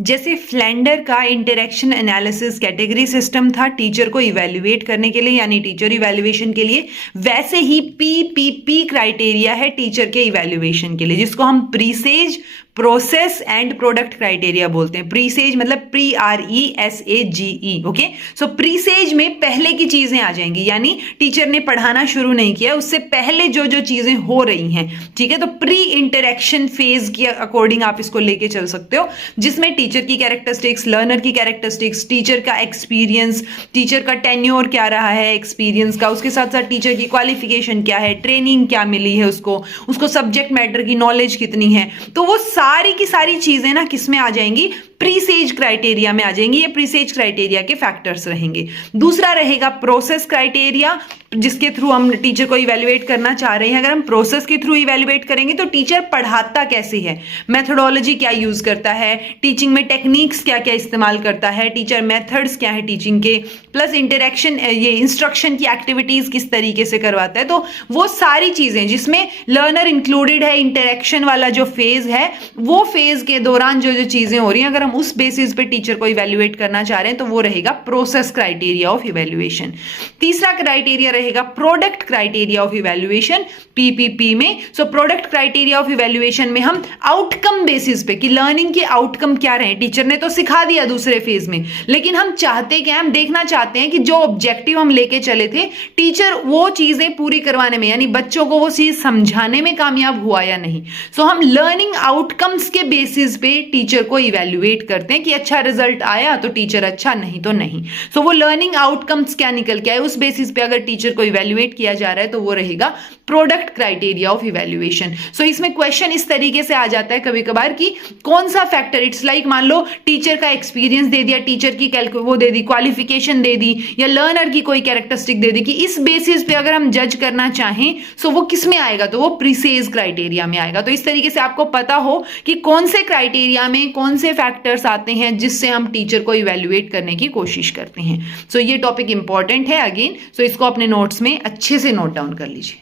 जैसे फ्लैंडर का interaction analysis category system था टीचर को इवैल्यूएट करने के लिए यानी टीचर इवैल्यूएशन के लिए, वैसे ही पीपीपी क्राइटेरिया है टीचर के इवैल्यूएशन के लिए, जिसको हम प्रीसेज, प्रोसेस एंड प्रोडक्ट क्राइटेरिया बोलते हैं। प्रीसेज मतलब PRESAGE, ओके। सो प्रीसेज में पहले की चीजें आ जाएंगी, यानी टीचर ने पढ़ाना शुरू नहीं किया, उससे पहले जो जो चीजें हो रही हैं, ठीक है। तो प्री इंटरेक्शन फेज के अकॉर्डिंग आप इसको लेके चल सकते हो, जिसमें टीचर की कैरेक्टरिस्टिक्स, लर्नर की कैरेक्टरिस्टिक्स, टीचर का एक्सपीरियंस, टीचर का टेन्योर क्या रहा है एक्सपीरियंस का, उसके साथ साथ टीचर की क्वालिफिकेशन क्या है, ट्रेनिंग क्या मिली है उसको सब्जेक्ट मैटर की नॉलेज कितनी है, तो वो सारी की सारी चीजें ना किस में आ जाएंगी, प्रीसेज क्राइटेरिया में आ जाएंगी। ये प्रीसेज क्राइटेरिया के फैक्टर्स रहेंगे। दूसरा रहेगा प्रोसेस क्राइटेरिया, जिसके थ्रू हम टीचर को इवैल्यूएट करना चाह रहे हैं। अगर हम प्रोसेस के थ्रू इवैल्यूएट करेंगे तो टीचर पढ़ाता कैसे है, मेथोडोलॉजी क्या यूज करता है, टीचिंग में टेक्निक्स क्या क्या इस्तेमाल करता है, टीचर मेथड्स क्या है टीचिंग के, प्लस इंटरेक्शन, ये इंस्ट्रक्शन की एक्टिविटीज किस तरीके से करवाता है। तो वो सारी चीजें जिसमें लर्नर इंक्लूडेड है, इंटरेक्शन वाला जो फेज है, वो फेज के दौरान जो जो चीजें हो रही हैं, अगर हम उस बेसिस पे टीचर को इवैल्यूएट करना चाह रहे हैं तो वो रहेगा प्रोसेस क्राइटेरिया ऑफ इवैल्यूएशन। तीसरा क्राइटेरिया रहेगा product criteria of evaluation, PPP में। So product criteria of evaluation में हम आउटकम बेसिस पे कि लर्निंग के आउटकम क्या रहे, टीचर ने तो सिखा दिया दूसरे फेज में, लेकिन हम चाहते क्या, हम देखना चाहते हैं कि जो ऑब्जेक्टिव हम लेके चले थे, टीचर वो चीजें पूरी करवाने में, यानी बच्चों को वो चीज समझाने में कामयाब हुआ या नहीं। सो हम लर्निंग आउटकम्स के बेसिस पे टीचर को इवैल्यूएट करते हैं कि अच्छा रिजल्ट आया तो टीचर अच्छा, नहीं तो नहीं। सो वो लर्निंग आउटकम्स क्या निकल के आए, उस बेसिस पे अगर टीचर को इवैल्यूएट किया जा रहा है तो वो रहेगा प्रोडक्ट क्राइटेरिया ऑफ इवैल्यूएशन। सो इसमें क्वेश्चन इस तरीके से आ जाता है कभी कभार कि कौन सा फैक्टर, इट्स लाइक मान लो टीचर का एक्सपीरियंस दे दिया, टीचर की वो दे दी, क्वालिफिकेशन दे दी, या लर्नर की कोई कैरेक्टरिस्टिक दे दी, कि इस बेसिस पे अगर हम जज करना चाहें सो वो किस में आएगा, तो वो प्रीसेज क्राइटेरिया में आएगा। तो इस तरीके से आपको पता हो कि कौन से क्राइटेरिया में कौन से फैक्टर्स आते हैं जिससे हम टीचर को इवैल्यूएट करने की कोशिश करते हैं। सो ये टॉपिक इंपॉर्टेंट है अगेन, सो इसको अपने नोट्स में अच्छे से नोट डाउन कर लीजिए।